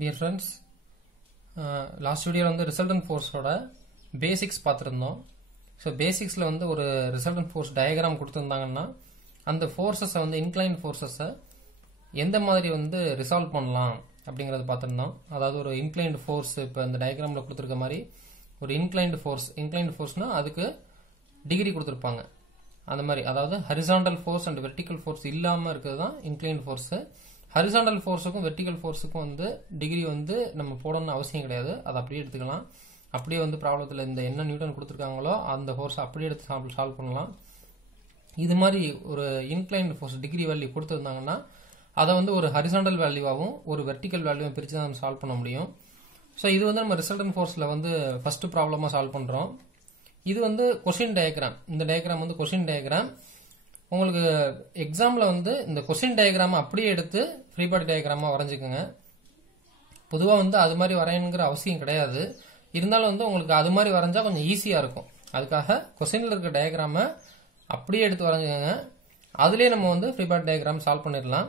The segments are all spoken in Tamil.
Dear friends, last video வந்து resultant force ஓட basics பார்த்திருந்தோம். So basicsல வந்து ஒரு resultant force diagram கொடுத்திருந்தாங்கன்னா அந்த forces வந்து inclined forces எந்த மாதிரி வந்து resolve பண்ணலாம் அப்படிங்கறது பார்த்திருந்தோம். அதாவது ஒரு inclined force இப்ப இந்த diagramல கொடுத்திருக்க மாதிரி ஒரு inclined forceனா அதுக்கு டிகிரி கொடுத்திருப்பாங்க. அந்த மாதிரி அதாவது horizontal force and vertical force இல்லாம இருக்குது தான் inclined force. horizontal forceக்கும் vertical forceக்கும் வந்து டிகிரி வந்து நம்ம போடணும்னு அவசியம் கிடையாது. அது அப்படியே எடுத்துக்கலாம். அப்படியே வந்து ப்ராப்ளத்துல இந்த என்ன நியூட்டன் கொடுத்திருக்காங்களோ அந்த ஃபோர்ஸ் அப்படியே எடுத்து சால்வ் பண்ணலாம். இது மாதிரி ஒரு inclined force டிகிரி வேல்யூ கொடுத்திருந்தாங்கன்னா அதை வந்து ஒரு horizontal வேல்யூவாவும் ஒரு vertical வேல்யூவாவும் பிரிச்சு தான் சால்வ் பண்ண முடியும். சோ இது வந்து நம்ம resultant forceல வந்து ஃபர்ஸ்ட் ப்ராப்ளமா சால்வ் பண்றோம். இது வந்து क्वेश्चन டயகிராம். இந்த டயகிராம் வந்து क्वेश्चन டயகிராம். உங்களுக்கு எக்ஸாம்ல வந்து இந்த क्वेश्चन டயகிராம் அப்படியே எடுத்து ஃப்ரீ பாடி டயகிராமா வரைஞ்சுக்கங்க. பொதுவா வந்து அது மாதிரி வரையணும்ங்கற அவசியம் கிடையாது. இருந்தாலும் வந்து உங்களுக்கு அது மாதிரி வரைஞ்சா கொஞ்சம் ஈஸியா இருக்கும். அதுக்காக क्वेश्चनல இருக்க டயகிராமை அப்படியே எடுத்து வரைஞ்சுக்கங்க. அதுலயே நம்ம வந்து ஃப்ரீ பாடி டயகிராம் சால்வ் பண்ணிரலாம்.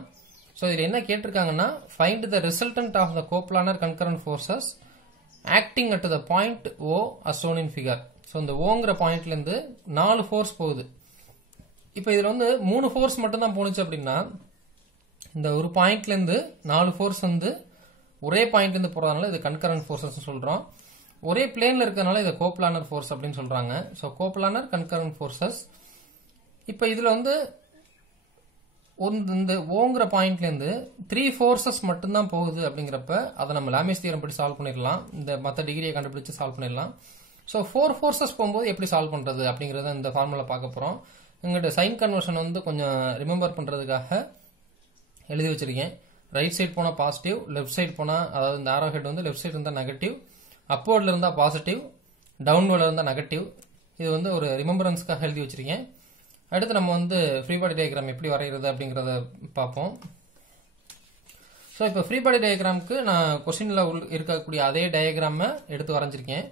சோ இதுல என்ன கேட்டிருக்காங்கன்னா find the resultant of the coplanar concurrent forces acting at the point O as shown in figure. So இந்த Oங்கற பாயிண்ட்ல இருந்து 4 ஃபோர்ஸ் போகுது. இப்போ இதுல வந்து 3 ஃபோர்ஸ் மட்டும் தான் போணுச்சு அப்படினா இந்த ஒரு பாயிண்ட்ல இருந்து 4 ஃபோர்ஸ் வந்து ஒரே பாயிண்ட்ல இருந்து போறதனால இது கன்கரண்ட் ஃபோர்சஸ் சொல்றோம். ஒரே பிளேன்ல இருக்கறனால இது கோப்லானர் ஃபோர்ஸ் அப்படினு சொல்றாங்க. So coplanar concurrent forces. இப்போ இதுல வந்து இந்த ஓங்கற பாயிண்ட்ல இருந்து 3 ஃபோர்சஸ் மட்டும் தான் போகுது அப்படிங்கறப்ப அத நம்ம லாமேஸ் தியரம் படி சால்வ் பண்ணிரலாம். இந்த மத்த டிகிரியை கண்டுபிடிச்சு சால்வ் பண்ணிரலாம். சோ 4 ஃபோர்சஸ் போயும்போது எப்படி சால்வ் பண்றது அப்படிங்கறத இந்த ஃபார்முலா பார்க்க போறோம். இங்கட சைன் கன்வர்ஷன் வந்து கொஞ்சம் ரிமெம்பர் பண்றதுக்காக எழுதி வச்சிருக்கேன். ரைட் சைடு போனா பாசிட்டிவ், லெஃப்ட் சைடு போனா அதாவது இந்த ஆரோ ஹெட் வந்து லெஃப்ட் சைடு இருந்தா நெகட்டிவ், அப்வர்ட்ல இருந்தா பாசிட்டிவ், டவுன்வர்ட்ல இருந்தா நெகட்டிவ். இது வந்து ஒரு ரிமெம்பரன்ஸ்க்காக எழுதி வச்சிருக்கேன். அடுத்து நம்ம வந்து ஃப்ரீ பாடி டயகிராம் எப்படி வரையறது அப்படிங்கறத பாப்போம். சோ இப்போ ஃப்ரீ பாடி டயகிராமுக்கு நான் क्वेश्चनல இருக்கக்கூடிய அதே டயகிராமை எடுத்து வரைஞ்சிருக்கேன்.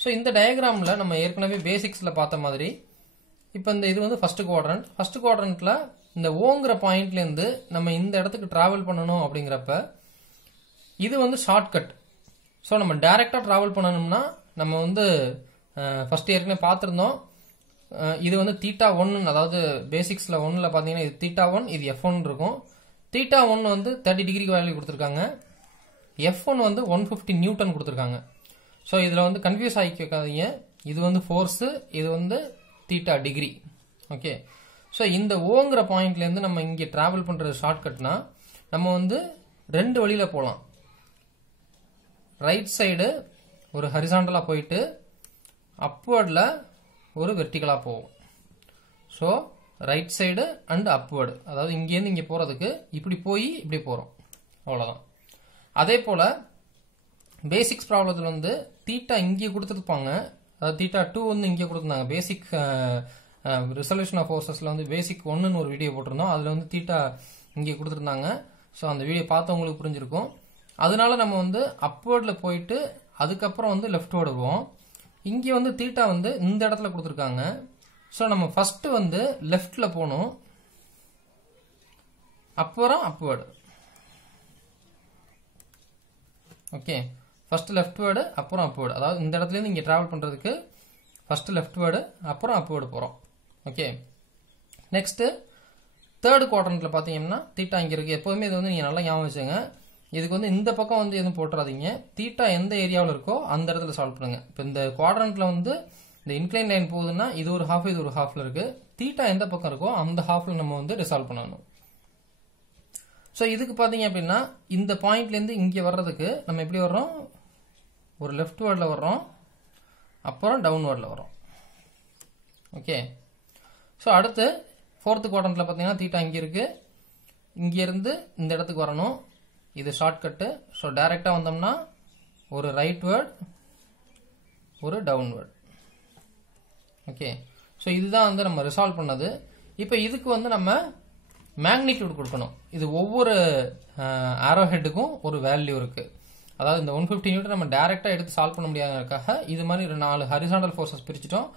சோ இந்த டயகிராம்ல நம்ம ஏற்கனவே பேசிக்ஸ்ல பார்த்த மாதிரி இப்போ இந்த இது வந்து ஃபர்ஸ்ட் குவாட்ரண்ட். ஃபர்ஸ்ட் குவாட்ரண்ட்ல இந்த ஓங்கற பாயிண்ட்ல இருந்து நம்ம இந்த இடத்துக்கு டிராவல் பண்ணனும் அப்படிங்கறப்ப இது வந்து ஷார்ட்கட். சோ நம்ம டைரக்ட்டா டிராவல் பண்ணனும்னா நம்ம வந்து ஃபர்ஸ்ட் ஏற்கனவே பார்த்திருந்தோம். இது வந்து θ1 அதாவது பேசிக்ஸ்ல 1ல பாத்தீங்கன்னா இது θ1 இது f1 இருக்கும். θ1 வந்து 30 டிகிரி வேல்யூ கொடுத்திருக்காங்க. f1 வந்து 150 நியூட்டன் கொடுத்திருக்காங்க. சோ இதுல வந்து கன்ஃபியூஸ் ஆயிக்காதீங்க. இது வந்து ஃபோர்ஸ், இது வந்து θ டிகிரி. ஓகே. சோ இந்த ஓங்கற பாயிண்ட்ல இருந்து நம்ம இங்க டிராவல் பண்றது ஷார்ட்கட்னா நம்ம வந்து ரெண்டு வழியில போலாம். ரைட் சைடு ஒரு ஹரிசாண்டலா போயிட்டு அப்வர்ட்ல ஒரு வெர்டிகலா போவோம். So right side and upward அதாவது இங்க இருந்து இங்க போறதுக்கு இப்படி போய் இப்படி போறோம். அவ்வளவுதான். அதே போல பேசிக்ஸ் ப்ராப்ளத்துல வந்து θ இங்க கொடுத்திருப்பாங்க. அதாவது θ2 வந்து இங்க கொடுத்திருந்தாங்க. பேசிக் ரிசல்யூஷன் ஆஃப் ஃபோர்சஸ்ல வந்து பேசிக் 1 ன்னு ஒரு வீடியோ போட்டிருந்தோம். அதுல வந்து θ இங்க கொடுத்திருந்தாங்க. சோ அந்த வீடியோ பார்த்தவங்களுக்கு புரிஞ்சிருக்கும். அதனால நம்ம வந்து அப்வர்ட்ல போயிட்டு அதுக்கு அப்புறம் வந்து லெஃப்ட்வர்ட் வருவோம். இங்க வந்து θ வந்து இந்த இடத்துல கொடுத்திருக்காங்க. சோ நம்ம ஃபர்ஸ்ட் வந்து லெஃப்ட்ல போணும். அப்புறம் அப்வர்ட். ஓகே. ஃபர்ஸ்ட் லெஃப்ட்வர்ட் அப்புறம் அப்வர்ட். அதாவது இந்த இடத்துல இருந்து இங்க டிராவல் பண்றதுக்கு ஃபர்ஸ்ட் லெஃப்ட்வர்ட் அப்புறம் அப்வர்ட் போறோம். ஓகே. நெக்ஸ்ட் தேர்ட் குவாட்ரண்ட்ல பாத்தீங்கன்னா θ இங்க இருக்கு. எப்பவுமே இது வந்து நீங்க நல்லா ஞாபகம் வச்சுங்க. இதுக்கு வந்து இந்த பக்கம் வந்து எதுவும் போட்றாதீங்க. θ எந்த ஏரியாவுல இருக்கோ அந்த இடத்துல சால்வ் பண்ணுங்க. இப்போ இந்த குவாட்ரண்ட்ல வந்து இந்த இன்க்ளைன் லைன் போகுதுன்னா இது ஒரு ஹாஃப் இது ஒரு ஹாஃப்ல இருக்கு. θ எந்த பக்கம் இருக்கோ அந்த ஹாஃப்ல நம்ம வந்து ரிசால்வ் பண்ணணும். சோ இதுக்கு பாத்தீங்க அப்படின்னா இந்த பாயிண்ட்ல இருந்து இங்க வர்றதுக்கு நம்ம எப்படி வர்றோம்? ஒரு லெஃப்ட் வேர்ட்ல வர்றோம், அப்புறம் டவுன் வேர்ட்ல வர்றோம். ஓகே. சோ அடுத்து ஃபோர்த் குவாட்ரண்ட்ல பாத்தீங்கன்னா θ இங்க இருக்கு. இங்க இருந்து இந்த இடத்துக்கு வரணும். இது ஷார்ட்கட். சோ டைரக்ட்டா வந்தோம்னா ஒரு ரைட் வேர்ட் ஒரு டவுன் வேர்ட். ஓகே. சோ இதுதான் வந்து நம்ம ரிசால்வ் பண்ணது. இப்போ இதுக்கு வந்து நம்ம மேக்னிட்யூட் கொடுக்கணும். இது ஒவ்வொரு ஆரோ ஹெட்டுக்கும் ஒரு வேல்யூ இருக்கு. அதாவது இந்த 150 நியூட்டன் நம்ம டைரக்ட்டா எடுத்து சால்வ் பண்ண முடியாததுக்காக இது மாதிரி ஒரு 4 ஹரிசாண்டல் ஃபோர்சஸ் பிரிச்சிட்டோம்.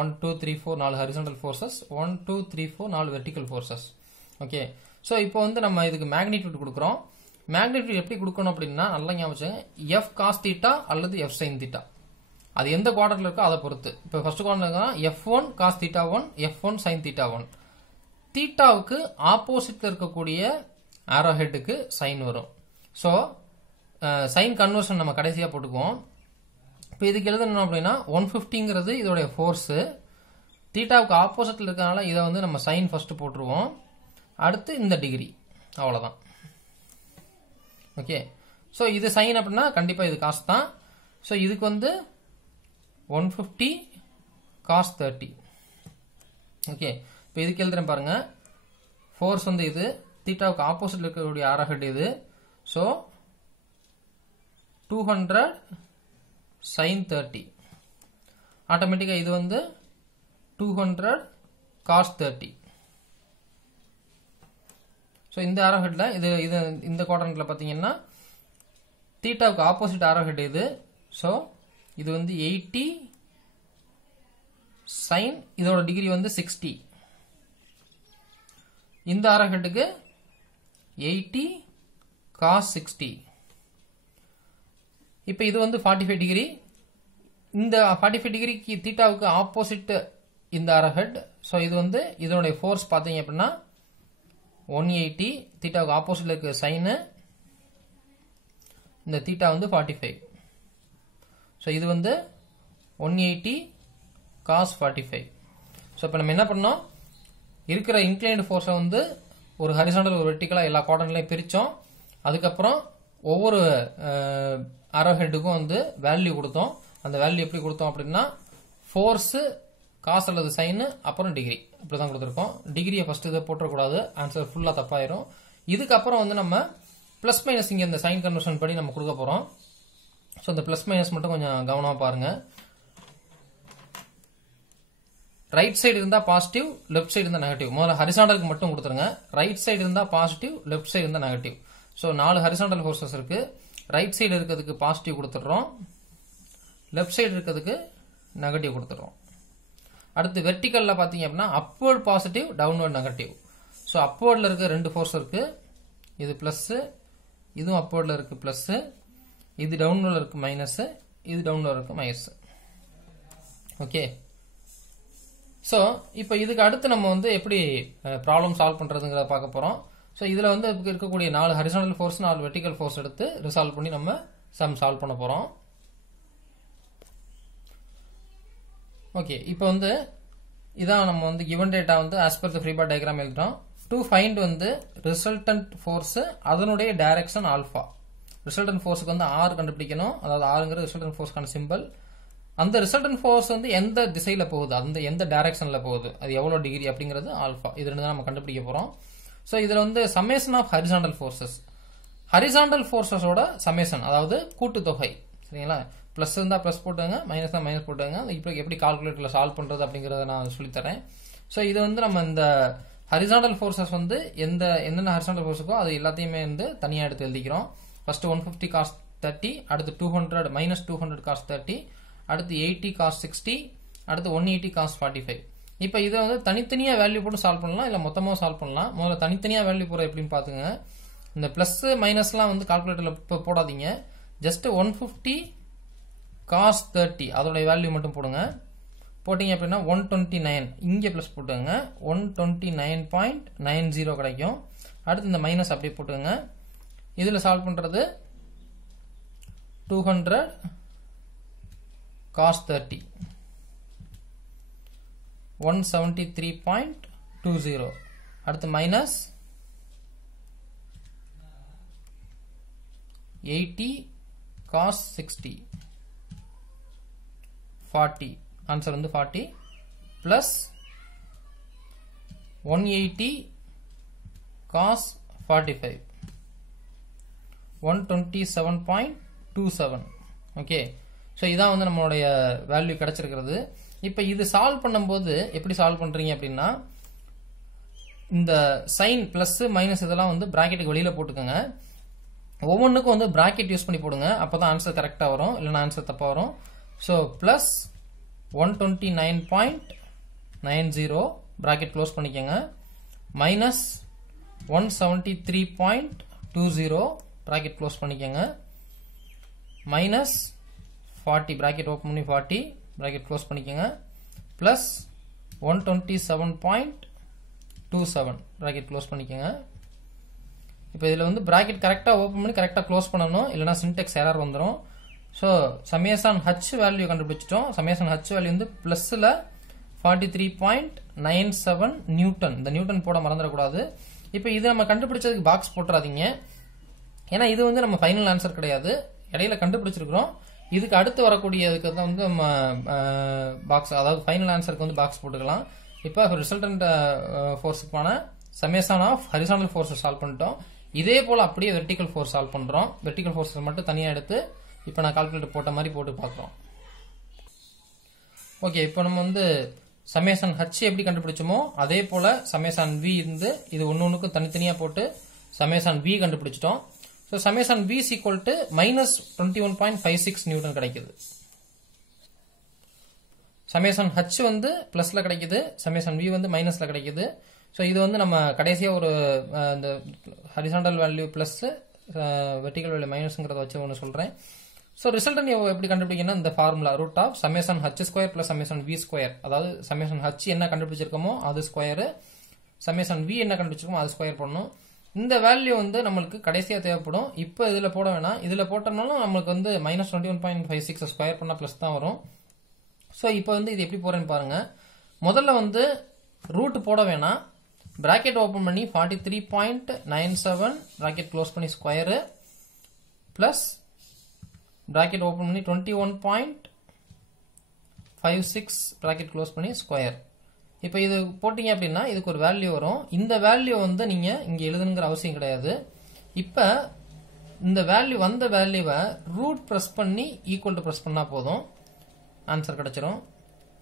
1 2 3 4 4 horizontal forces, 1 2 3 4 4 vertical forces. Okay. So இப்போ வந்து நம்ம இதுக்கு மேக்னிட்யூட் கொடுக்கிறோம். மேக்னிடியூட் எப்படி கொடுக்கணும் அப்படின்னா நல்லா ஞாபகம் எஃப் காஸ் தீட்டா அல்லது எஃப் சைன் தீட்டா, அது எந்த குவாட்ரண்ட்ல இருக்கோ அதை பொறுத்து. இப்போ ஃபர்ஸ்ட் குவாட்ரண்ட்ல F1 cos theta 1, F1 sine theta 1. தீட்டாவுக்கு ஆப்போசிட்ல இருக்கக்கூடிய ஆரோ ஹெட்டுக்கு சைன் வரும். ஸோ சைன் கன்வர்ஷன் நம்ம கடைசியாக போட்டுக்குவோம். இப்போ இதுக்கு எழுதணும் அப்படின்னா 150ங்கிறது இதோடைய ஃபோர்ஸு, தீட்டாவுக்கு ஆப்போசிட்ல இருக்கனால இதை வந்து நம்ம சைன் ஃபர்ஸ்ட் போட்டுருவோம், அடுத்து இந்த டிகிரி, அவ்வளோதான். ஓகே, ஸோ இது சைன் அப்படின்னா கண்டிப்பாக இது காசு தான். ஸோ இதுக்கு வந்து 150 cos 30. ஓகே, இப்போ இதுக்கு எழுதுறேன் பாருங்க. ஃபோர்ஸ் வந்து இது, தீட்டாவுக்கு ஆப்போசிட்ல இருக்கக்கூடிய ஆரோ ஹெட் இது. So 200 sin 30. ஆட்டோமேட்டிக்காக இது வந்து 200 cos 30. ஸோ இந்த ஆரோ ஹெட்ல இது இந்த குவாட்ரண்ட்ல பார்த்தீங்கன்னா தீட்டாவுக்கு ஆப்போசிட் ஆரோ ஹெட் இது. ஸோ இது வந்து 80 சைன், இதோட டிகிரி வந்து 60. இந்த ஆரோ ஹெட்டுக்கு 80 cos 60. இப்போ இது வந்து 45 டிகிரி. இந்த 45 டிகிரிக்கு தீட்டாவுக்கு ஆப்போசிட் இந்த ஆரோ ஹெட். ஸோ இது வந்து இதனுடைய ஃபோர்ஸ் பார்த்தீங்க அப்படின்னா 180, தீட்டாவுக்கு ஆப்போசிட்ல இருக்க சைனு, இந்த தீட்டா வந்து 45. ஸோ இது வந்து 180 cos 45. ஸோ இப்போ நம்ம என்ன பண்ணோம், இருக்கிற இன்க்ளைன்டு ஃபோர்ஸை வந்து ஒரு ஹரிசாண்டல் ஒரு வெர்டிக்கலாக எல்லா குவாட்ரண்ட்லையும் பிரித்தோம். அதுக்கப்புறம் ஒவ்வொரு ஆரோ ஹெட்டுக்கும் வந்து வேல்யூ கொடுத்தோம். அந்த வேல்யூ எப்படி கொடுத்தோம் அப்படின்னா ஃபோர்ஸு, காஸ் அல்லது சைனு, அப்புறம் டிகிரி, இப்படி தான் கொடுத்துருக்கோம். டிகிரியை ஃபர்ஸ்ட் இதை போட்டக்கூடாது, ஆன்சர் ஃபுல்லாக தப்பாயிரும். இதுக்கப்புறம் வந்து நம்ம பிளஸ் மைனஸ் இங்கே இந்த சைன் கன்வர்ஷன் படி நம்ம கொடுக்க போகிறோம். ஸோ இந்த பிளஸ் மைனஸ் மட்டும் கொஞ்சம் கவனமாக பாருங்க. ரைட் சைடு இருந்தா பாசிட்டிவ், லெஃப்ட் சைடு இருந்தா நெகட்டிவ். முதல்ல ஹரிசாண்டலுக்கு மட்டும் கொடுத்துருங்க. ரைட் சைடு இருந்தா பாசிட்டிவ், லெஃப்ட் சைடு இருந்தா நெகட்டிவ். ஸோ 4 ஹரிசாண்டல் ஃபோர்ஸஸ் இருக்கு. ரைட் சைடு இருக்கிறதுக்கு பாசிட்டிவ் கொடுத்துட்றோம், லெஃப்ட் சைடு இருக்கிறதுக்கு நெகட்டிவ் கொடுத்துட்றோம். அடுத்து வெர்டிக்கல்ல பாத்தீங்க அப்படின்னா upward positive, downward negative. So அப்வர்ட்ல இருக்க 2 ஃபோர்ஸ் இருக்கு. இது பிளஸ், இதுவும் அப்வர்ட்ல இருக்கு பிளஸ், இது டவுன்வர்ட்ல இருக்கு மைனஸ், இது டவுன்வர்ட்ல இருக்கு மைனஸ். ஓகே, ஸோ இப்போ இதுக்கு அடுத்து நம்ம வந்து எப்படி ப்ராப்ளம் சால்வ் பண்றதுங்கிறத பார்க்க போறோம். ஸோ இதுல வந்து இருக்கக்கூடிய 4 ஹரிசாண்டல் ஃபோர்ஸ், 4 வெர்டிக்கல் ஃபோர்ஸ் எடுத்து ரிசால்வ் பண்ணி நம்ம சம் சால்வ் பண்ண போறோம். ஓகே, இப்போ வந்து இதான் நம்ம வந்து கிவன் டேட்டா வந்து as per the free body diagram எழுதுறோம். டு ஃபைண்ட் வந்து ரிசல்டன்ட் ஃபோர்ஸ், அதனுடைய டைரக்ஷன் ஆல்பா. ரிசல்டன்ட் ஃபோர்ஸ்க்கு வந்து R கண்டுபிடிக்கணும். அதாவது Rங்கிறது ரிசல்டன்ட் ஃபோர்ஸ்க்கான சிம்பிள். அந்த ரிசல்டன்ட் ஃபோர்ஸ் வந்து எந்த திசையில போகுது, அந்த எந்த டைரக்ஷன்ல போகுது, அது எவ்வளவு டிகிரி அப்படிங்கிறது ஆல்பா. இது ரெண்டு தான் நம்ம கண்டுபிடிக்க போறோம். ஸோ இதுல வந்து summation of horizontal forces, horizontal ஃபோர்ஸஸோட சமேஷன், அதாவது கூட்டுத்தொகை. சரிங்களா, பிளஸ் இருந்தா பிளஸ் போட்டுங்க, மைனஸ் தான் மைனஸ் போட்டுங்க. இப்போ எப்படி கால்குலேட்டர்ல சால்வ் பண்றது அப்படிங்கறத நான் சொல்லித்தரேன். ஸோ இது வந்து நம்ம இந்த ஹரிசாண்டல் ஃபோர்ஸஸ் வந்து என்னென்ன ஹரிசாண்டல் ஃபோர்ஸுக்கோ அது எல்லாத்தையுமே வந்து தனியா எடுத்து எழுதிக்கிறோம். ஃபர்ஸ்ட் 150 cos 30, அடுத்து 200 மைனஸ் 200 cos 30, அடுத்து 80 cos 60, அடுத்து 180 cos 45. இப்போ இதை வந்து தனித்தனியா வேல்யூ போட்டு சால்வ் பண்ணலாம், இல்ல மொத்தமா சால்வ் பண்ணலாம். முதல்ல தனித்தனியா வேல்யூ போற எப்படின்னு பாத்துங்க. இந்த பிளஸ் மைனஸ்லாம் வந்து கால்குலேட்டர்ல போடாதீங்க. ஜஸ்ட் 150 cos 30 அதோட வேல்யூ மட்டும் போடுங்க. போட்டீங்க அப்படின்னா 129, இங்கே பிளஸ் போட்டுங்க, 129.90 கிடைக்கும். அடுத்து இந்த மைனஸ் அப்படியே போட்டுங்க. இதுல சால்வ் பண்றது 200 cos 30, 173.20. அடுத்து மைனஸ் 80 cos 60, 40. ஆன்சர் வந்து 40 பிளஸ் 180 cos 45, 127.27. ஓகே, ஸோ இதான் வந்து நம்மளுடைய வேல்யூ கிடைச்சிருக்கிறது. இப்போ இது சால்வ் பண்ணும்போது எப்படி சால்வ் பண்றீங்க அப்படின்னா, இந்த சைன் பிளஸ் மைனஸ் இதெல்லாம் வந்து பிராக்கெட்டுக்கு வெளியில போட்டுக்கோங்க. ஒவ்வொன்றுக்கும் வந்து பிராக்கெட் யூஸ் பண்ணி போடுங்க, அப்பதான் ஆன்சர் கரெக்டா வரும், இல்லைன்னா ஆன்சர் தப்பா வரும். ஸோ பிளஸ் 129.90 பிராக்கெட் க்ளோஸ் பண்ணிக்கோங்க, மைனஸ் 173.20 ப்ராக்கெட் க்ளோஸ் பண்ணிக்கோங்க, மைனஸ் 40 ப்ராக்கெட் ஓப்பன் பண்ணி 40 ப்ராக்கெட் க்ளோஸ் பண்ணிக்கோங்க, பிளஸ் 127.27 ப்ராக்கெட் க்ளோஸ் பண்ணிக்கோங்க. இப்போ இதில் வந்து ப்ராக்கெட் கரெக்டாக ஓப்பன் பண்ணி கரெக்டாக க்ளோஸ் பண்ணணும், இல்லைனா சின்டெக்ஸ் எரர் வந்துடும். ஸோ சமேஷன் ஹச் வேல்யூ கண்டுபிடிச்சிட்டோம். சமேஷன் ஹச் வேல்யூ வந்து ப்ளஸில் 43.97 நியூட்டன். இந்த நியூட்டன் போட மறந்துடக்கூடாது. இப்போ இது நம்ம கண்டுபிடிச்சதுக்கு பாக்ஸ் போட்டுறாதீங்க, ஏன்னா இது வந்து நம்ம ஃபைனல் ஆன்சர் கிடையாது, இடையில கண்டுபிடிச்சிருக்கிறோம். இதுக்கு அடுத்து வரக்கூடியதுக்கு தான் வந்து நம்ம பாக்ஸ், அதாவது ஃபைனல் ஆன்சருக்கு வந்து பாக்ஸ் போட்டுக்கலாம். இப்போ ரிசல்டன்ட் ஃபோர்ஸுக்கான சமேஷன் ஆஃப் ஹரிசாண்டல் ஃபோர்ஸை சால்வ் பண்ணிட்டோம். இதே போல் அப்படியே வெர்டிக்கல் ஃபோர்ஸ் சால்வ் பண்ணுறோம். வெர்டிக்கல் ஃபோர்ஸை மட்டும் தனியாக எடுத்து இப்போ நான் கால்குலேட்டர் போட்ட மாதிரி போட்டு பார்க்குறோம். ஓகே, இப்போ நம்ம வந்து சமேஷன் ஹச் எப்படி கண்டுபிடிச்சோமோ அதே போல் சமேஷன் வி இருந்து இது ஒன்றுக்கும் தனித்தனியாக போட்டு சமேஷன் வி கண்டுபிடிச்சிட்டோம். So summation V equal to -21.56 newton கிடைக்குது. சமேஷன் ஹச் வந்து பிளஸ்ல கிடைக்குது, சமேஷன் வி வந்து மைனஸ்ல கிடைக்குது. ஸோ இது வந்து நம்ம கடைசியாக ஒரு இந்த horizontal value plus vertical value மைனஸ்ங்கிறத வச்சு ஒன்று சொல்கிறேன். ஸோ ரிசல்டன் எப்படி கண்டுபிடிக்கணும், இந்த formula root of summation H square plus summation V square, அதாவது சமேஷன் ஹச் என்ன கண்டுபிடிச்சிருக்கோமோ அது ஸ்கொயரு, சமேஷன் வி என்ன கண்டுபிடிச்சிருக்கோமோ அது ஸ்கொயர் பண்ணணும். இந்த வேல்யூ வந்து நம்மளுக்கு கடைசியாக தேவைப்படும். இப்போ இதில் போட வேணாம், இதில் போட்டோம்னாலும் நம்மளுக்கு வந்து -21.56 ஸ்கொயர் பண்ணால் ப்ளஸ் தான் வரும். ஸோ இப்போ வந்து இது எப்படி போறேன்னு பாருங்க. முதல்ல வந்து ரூட் போட வேணாம், பிராக்கெட் ஓப்பன் பண்ணி 43.97 பிராக்கெட் க்ளோஸ் பண்ணி ஸ்கொயரு பிளஸ் பிராக்கெட் ஓப்பன் பண்ணி 21.56 பிராக்கெட் க்ளோஸ் பண்ணி ஸ்கொயர். இப்போ இது போட்டீங்க அப்படின்னா இதுக்கு ஒரு வேல்யூ வரும். இந்த வேல்யூ வந்து நீங்க இங்க எழுதணுங்கிற அவசியம் கிடையாது. இப்போ இந்த வேல்யூ வந்த வேல்யூவை ரூட் பிரஸ் பண்ணி ஈக்குவல் டு பிரஸ் பண்ணா போதும், ஆன்சர் கிடைச்சிரும்.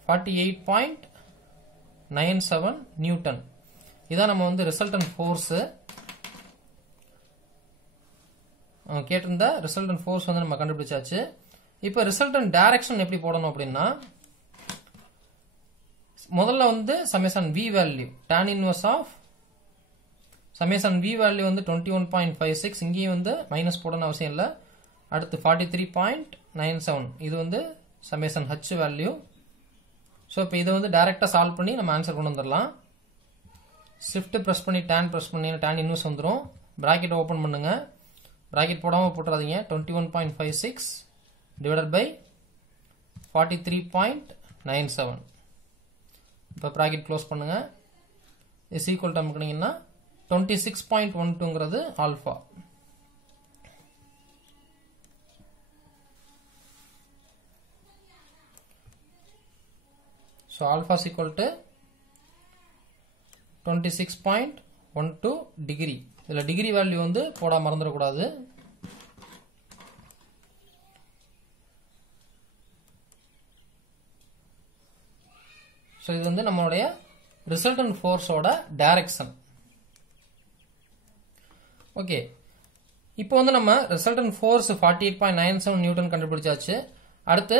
48.97 நியூட்டன். இதான் நம்ம வந்து ரிசல்டன்ட் ஃபோர்ஸ் கேட்டிருந்த ரிசல்டன்ட் ஃபோர்ஸ் வந்து நம்ம கண்டுபிடிச்சாச்சு. இப்போ ரிசல்டன்ட் டைரக்ஷன் எப்படி போடணும் அப்படின்னா, முதல்ல வந்து summation V value tan inverse of summation V value வந்து 21.56, இங்கேயும் வந்து மைனஸ் போடணும் அவசியம் இல்லை. அடுத்து 43.97 இது வந்து சமேஷன் ஹச் வேல்யூ. ஸோ இப்போ இதை வந்து டைரக்டாக சால்வ் பண்ணி நம்ம ஆன்சர் கொண்டு வந்துடலாம். ஷிஃப்ட் ப்ரெஸ் பண்ணி tan ப்ரெஸ் பண்ணி tan இன்வர்ஸ் வந்துடும். ப்ராக்கெட் ஓப்பன் பண்ணுங்க, ப்ராக்கெட் போடாமல் போட்டுறாதீங்க. 21.56 டிவைடட் பை 43.97. இப்போ ப்ராக்கெட் க்ளோஸ் பண்ணுங்க. இஸ் ஈக்குவல் டு பண்ணிங்கன்னா 26.12ங்கிறது alpha. So alpha is equal to 26.12 degree. இதில் டிகிரி வேல்யூ வந்து போட மறந்துடக்கூடாது. ஸோ இது வந்து நம்மளுடைய ரிசல்டன்ட் ஃபோர்ஸோட டைரக்ஷன். ஓகே, இப்போ வந்து நம்ம ரிசல்டன்ட் ஃபோர்ஸ் 48.97 நியூட்டன் கண்டுபிடிச்சாச்சு. அடுத்து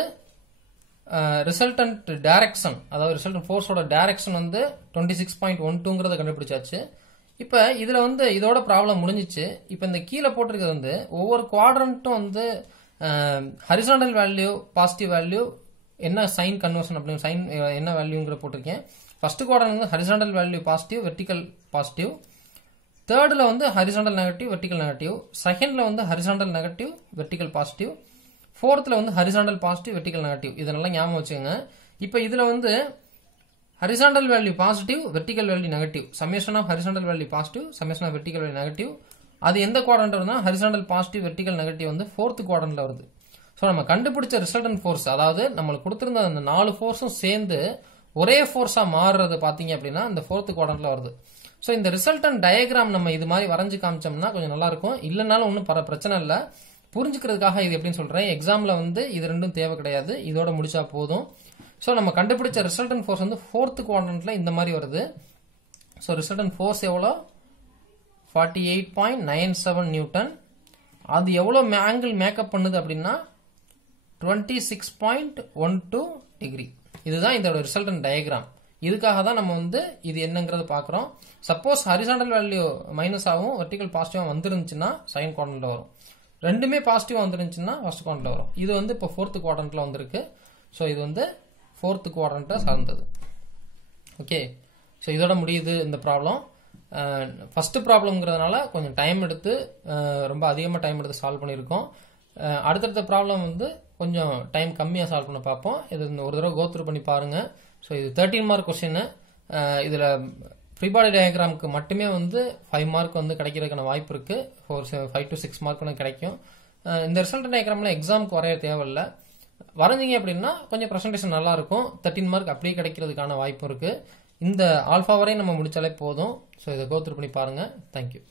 ரிசல்டன்ட் டைரக்ஷன், அதாவது ரிசல்டன்ட் ஃபோர்ஸோட டைரக்ஷன் வந்து 26.12ங்கிறத கண்டுபிடிச்சாச்சு. இப்போ இதுல வந்து இதோட ப்ராப்ளம் முடிஞ்சிச்சு. இப்போ இந்த கீழே போட்டிருக்கிறது வந்து ஒவ்வொரு குவாட்ரண்ட்டும் வந்து ஹரிசாண்டல் வேல்யூ பாசிட்டிவ் வேல்யூ என்ன சைன் கன்வர்ஷன் அப்படின்னு சைன் என்ன வேல்யூங்கிற போட்டிருக்கேன். ஃபர்ஸ்ட் குவாட்ரண்ட் வந்து horizontal value positive vertical positive, தேர்ட்ல வந்து ஹரிசாண்டல் நெகட்டிவ் வெர்டிக்கல் நெகட்டிவ், செகண்ட்ல வந்து ஹரிசாண்டல் நெகட்டிவ் வெர்டிக்கல் பாசிட்டிவ், ஃபோர்த்ல வந்து ஹரிசாண்டல் பாசிட்டிவ் வெர்டிக்கல் நெகட்டிவ். இதெல்லாம் ஞாபகம் வச்சுக்கோங்க. இப்போ இதுல வந்து horizontal value positive vertical value negative, summation of horizontal value positive summation of vertical value negative. அது எந்த குவாட்ரண்ட் வருதுன்னா ஹரிசாண்டல் பாசிட்டிவ் வெர்டிக்கல் நெகட்டிவ் வந்து ஃபோர்த் குவாட்ரண்ட்ல வருது. ஸோ நம்ம கண்டுபிடிச்ச ரிசல்டன்ட் ஃபோர்ஸ், அதாவது நம்மளுக்கு கொடுத்திருந்த அந்த 4 ஃபோர்ஸும் சேர்ந்து ஒரே ஃபோர்ஸா மாறுறது பாத்தீங்க அப்படின்னா இந்த ஃபோர்த் குவாட்ரண்ட்ல வருது. ஸோ இந்த ரிசல்டன்ட் டயக்ராம் நம்ம இது மாதிரி வரைஞ்சு காமிச்சோம்னா கொஞ்சம் நல்லா இருக்கும். இல்லைனாலும் ஒன்றும் பிரச்சனை இல்லை, புரிஞ்சுக்கிறதுக்காக இது எப்படின்னு சொல்றேன். எக்ஸாம்ல வந்து இது ரெண்டும் தேவை கிடையாது, இதோட முடிச்சா போதும். ஸோ நம்ம கண்டுபிடிச்ச ரிசல்டன்ட் ஃபோர்ஸ் வந்து ஃபோர்த் குவாட்ரண்ட்ல இந்த மாதிரி வருது. ஸோ ரிசல்டன்ட் ஃபோர்ஸ் எவ்வளோ 48.97 நியூட்டன். அது எவ்வளோ ஆங்கிள் மேக்கப் பண்ணுது அப்படின்னா 26.12 டிகிரி. இதுதான் இதோட ரிசல்டன்ட் டயக்ராம். இதுக்காக தான் நம்ம வந்து இது என்னங்கிறத பார்க்குறோம். சப்போஸ் ஹரிசாண்டல் வேல்யூ மைனஸ் ஆகும் வெர்டிக்கல் பாசிட்டிவா வந்துருந்துச்சுன்னா சைன் குவாட்ரண்ட்ல வரும். ரெண்டுமே பாசிட்டிவ் வந்துருந்துச்சுன்னா ஃபர்ஸ்ட் குவாட்ரண்ட்ல வரும். இது வந்து இப்போ ஃபோர்த் குவாட்ரண்ட்ல வந்திருக்கு. ஸோ இது வந்து ஃபோர்த் குவாட்ரண்ட்டை சார்ந்தது. ஓகே, ஸோ இதோட முடியுது இந்த ப்ராப்ளம். ஃபர்ஸ்ட் ப்ராப்ளம்ங்கிறதுனால கொஞ்சம் டைம் எடுத்து ரொம்ப அதிகமாக டைம் எடுத்து சால்வ் பண்ணியிருக்கோம். அடுத்தடுத்த ப்ராப்ளம் வந்து கொஞ்சம் டைம் கம்மியாக சால்வ் பண்ண பார்ப்போம். இது ஒரு தடவை கோத்ரூ பண்ணி பாருங்க. ஸோ இது 13 மார்க் கொஸ்டின். இதில் ஃப்ரீ பாடி டயக்ராமுக்கு மட்டுமே வந்து 5 மார்க் வந்து கிடைக்கிறதுக்கான வாய்ப்பு இருக்கு. 5 to 6 மார்க் வந்து கிடைக்கும். இந்த ரிசல்ட் டயக்ராம்ல எக்ஸாமுக்கு வரைய தேவையில்லை. வரைஞ்சிங்க அப்படின்னா கொஞ்சம் ப்ரெசன்டேஷன் நல்லா இருக்கும். 13 மார்க் அப்படியே கிடைக்கிறதுக்கான வாய்ப்பு இருக்கு. இந்த ஆல்ஃபா வரை நம்ம முடிச்சாலே போதும். ஸோ இதை கோத்ரூ பண்ணி பாருங்க. தேங்க்யூ.